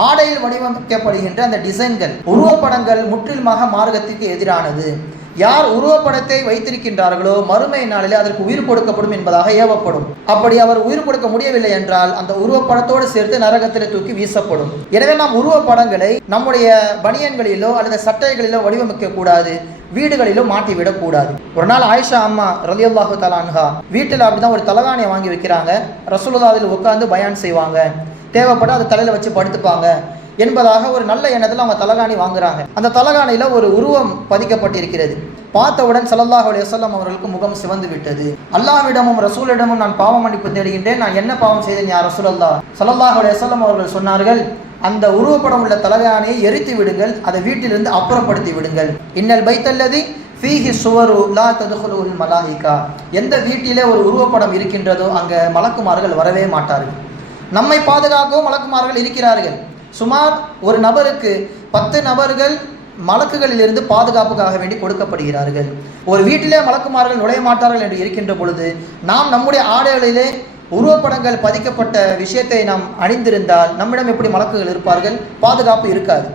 ஆடையில் வடிவமைக்கப்படுகின்ற அந்த டிசைன்கள், உருவப்படங்கள் முற்றிலுமாக மார்க்கத்திற்கு எதிரானது. யார் உருவப்படத்தை வைத்திருக்கின்றார்களோ மறுமை நாளிலே அதற்கு உயிர் கொடுக்கப்படும் என்பதாக ஏவப்படும். அப்படி அவர் உயிர் கொடுக்க முடியவில்லை என்றால் அந்த உருவப்படத்தோடு சேர்த்து நரகத்தில் தூக்கி வீசப்படும். எனவே நாம் உருவப்படங்களை நம்முடைய பனியன்களிலோ அல்லது சட்டைகளிலோ வடிவமைக்க கூடாது, வீடுகளிலும் மாட்டிவிடக் கூடாது. ஒரு நாள் ஆயிஷா அம்மா ரலியல்லாஹு தஆலா அன்ஹா வீட்டில் அப்படிதான் ஒரு தலகாணியை வாங்கி வைக்கிறாங்க. ரசூலுல்லாஹ் அதில் உட்கார்ந்து பயான் செய்வாங்க, தேவைப்பட அதை தலையில் வச்சு படுத்துப்பாங்க என்பதாக ஒரு நல்ல எண்ணத்தில் அவங்க தலகாணி வாங்குறாங்க. அந்த தலகாணியில் ஒரு உருவம் பதிக்கப்பட்டிருக்கிறது. பார்த்தவுடன் ஸல்லல்லாஹு அலைஹி வஸல்லம் அவர்களுக்கு முகம் சிவந்து விட்டது. அல்லாஹ்விடமும் ரசூலிடமும் நான் பாவ மன்னிப்பு தேடுகின்றேன், நான் என்ன பாவம் செய்தேன் யா ரசூலல்லாஹ்? ஸல்லல்லாஹு அலைஹி வஸல்லம் அவர்கள் சொன்னார்கள், அந்த உருவப்படம் உள்ள தலகாணியை எரித்து விடுங்கள், அதை வீட்டிலிருந்து அப்புறப்படுத்தி விடுங்கள். இன்னல் பைத்தல்லதி ஃபீஹி சுவரு லா ததுகுலுல் மலாயிகா. எந்த வீட்டிலே ஒரு உருவப்படம் இருக்கின்றதோ அங்கே மலக்குமார்கள் வரவே மாட்டார்கள். நம்மை பாதுகாக்கவும் மலக்குமார்கள் இருக்கிறார்கள். சுமார் ஒரு நபருக்கு 10 நபர்கள் மலக்குகளிலிருந்து பாதுகாப்புக்காக வேண்டி கொடுக்கப்படுகிறார்கள். ஒரு வீட்டிலே மலக்குமார்கள் நுழைய மாட்டார்கள் என்று இருக்கின்ற பொழுது நாம் நம்முடைய ஆடைகளிலே உருவப்படங்கள் பதிக்கப்பட்ட விஷயத்தை நாம் அணிந்திருந்தால் நம்மிடம் எப்படி மலக்குகள் இருப்பார்கள்? பாதுகாப்பு இருக்காது.